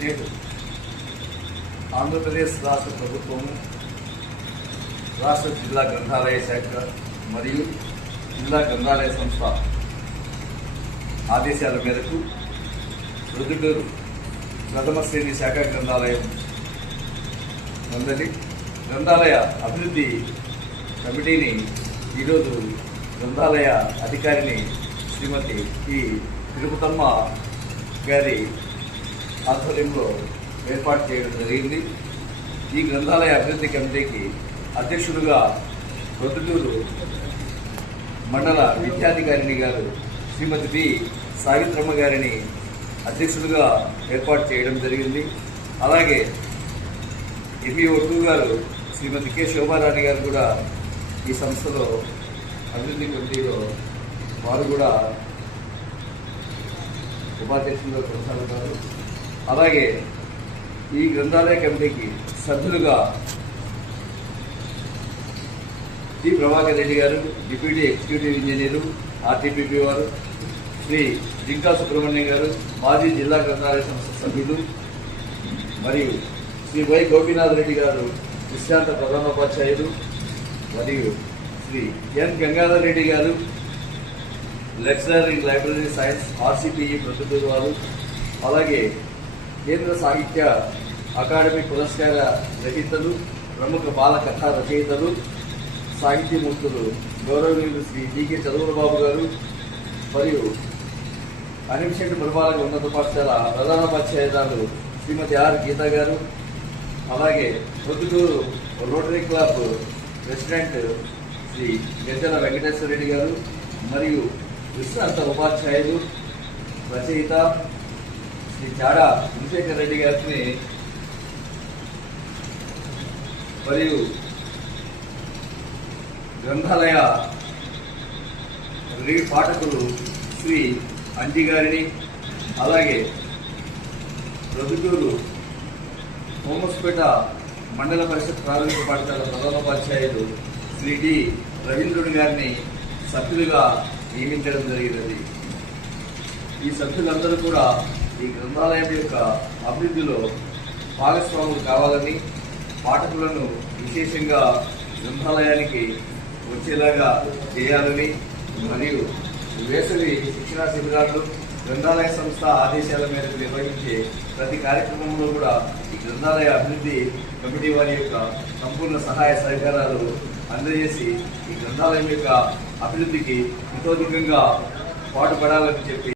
నేడు ఆంధ్రప్రదేశ్ రాష్ట్ర ప్రభుత్వము రాష్ట్ర జిల్లా గ్రంథాలయ శాఖ మరియు జిల్లా గ్రంథాలయ సంస్థ ఆదేశాల మేరకు ప్రొద్దుటూరు ప్రథమ శ్రేణి శాఖ గ్రంథాలయం నందలి గ్రంథాలయ అభివృద్ధి కమిటీని ఈరోజు గ్రంథాలయ అధికారిని శ్రీమతి టి తిరుపతమ్మ గారి ఆధ్వర్యంలో ఏర్పాటు చేయడం జరిగింది. ఈ గ్రంథాలయ అభివృద్ధి కమిటీకి అధ్యక్షులుగా ప్రొద్దుటూరు మండల విద్యాధికారిని గారు శ్రీమతి బి సావిత్రమ్మ గారిని అధ్యక్షులుగా ఏర్పాటు చేయడం జరిగింది. అలాగే ఎంఈఓ2 గారు శ్రీమతి కె శోభారాణి గారు కూడా ఈ సంస్థలో అభివృద్ధి కమిటీలో వారు కూడా ఉపాధ్యక్షులుగా కొనసాగుతారు. అలాగే ఈ గ్రంథాలయ కమిటీకి సభ్యులుగా టి ప్రభాకర్ రెడ్డి గారు, డిప్యూటీ ఎగ్జిక్యూటివ్ ఇంజనీరు, ఆర్టీపీపీ వారు, శ్రీ జింకా సుబ్రహ్మణ్యం గారు, మాజీ జిల్లా గ్రంథాలయ సంస్థ సభ్యులు, మరియు శ్రీ వై గోపీనాథ్ రెడ్డి గారు, విశ్రాంత ప్రధానోపాధ్యాయులు, మరియు శ్రీ ఎన్ గంగాధర్ రెడ్డి గారు, lecturer in library science, RCPE Proddatur వారు, అలాగే కేంద్ర సాహిత్య అకాడమీ పురస్కార రచయితలు, ప్రముఖ బాల కథా రచయితలు, సాహిత్యమూర్తులు గౌరవనీయులు శ్రీ జికే చదువులబాబు గారు, మరియు అనిమిషెట్టి పురపాలక ఉన్నత పాఠశాల ప్రధానోపాధ్యాయురాలు శ్రీమతి ఆర్ గీత గారు, అలాగే Proddatur rotary club president Shri Gajjala Venkateswara Reddy గారు, మరియు విశ్రాంత ఉపాధ్యాయులు రచయిత శ్రీ చాడా చంద్రశేఖర్ రెడ్డి గారిని, మరియు గ్రంథాలయ రీడ్ పాఠకులు శ్రీ అంజి గారిని, అలాగే ప్రొద్దుటూరు హోమస్పేట మండల పరిషత్ ప్రాథమిక పాఠశాల ప్రధానోపాధ్యాయులు శ్రీ డి రవీంద్రుడి గారిని సభ్యులుగా నియమించడం జరిగినది. ఈ సభ్యులందరూ కూడా ఈ గ్రంథాలయం యొక్క అభివృద్ధిలో భాగస్వాములు కావాలని, పాఠకులను విశేషంగా గ్రంథాలయానికి వచ్చేలాగా చేయాలని, మరియు వేసవి శిక్షణా శిబిరాలు గ్రంథాలయ సంస్థ ఆదేశాల మేరకు నిర్వహించే ప్రతి కార్యక్రమంలో కూడా ఈ గ్రంథాలయ అభివృద్ధి కమిటీ వారి యొక్క సంపూర్ణ సహాయ సహకారాలు అందజేసి ఈ గ్రంథాలయం యొక్క అభివృద్ధికి ఇతోధికంగా పాటుపడాలని చెప్పి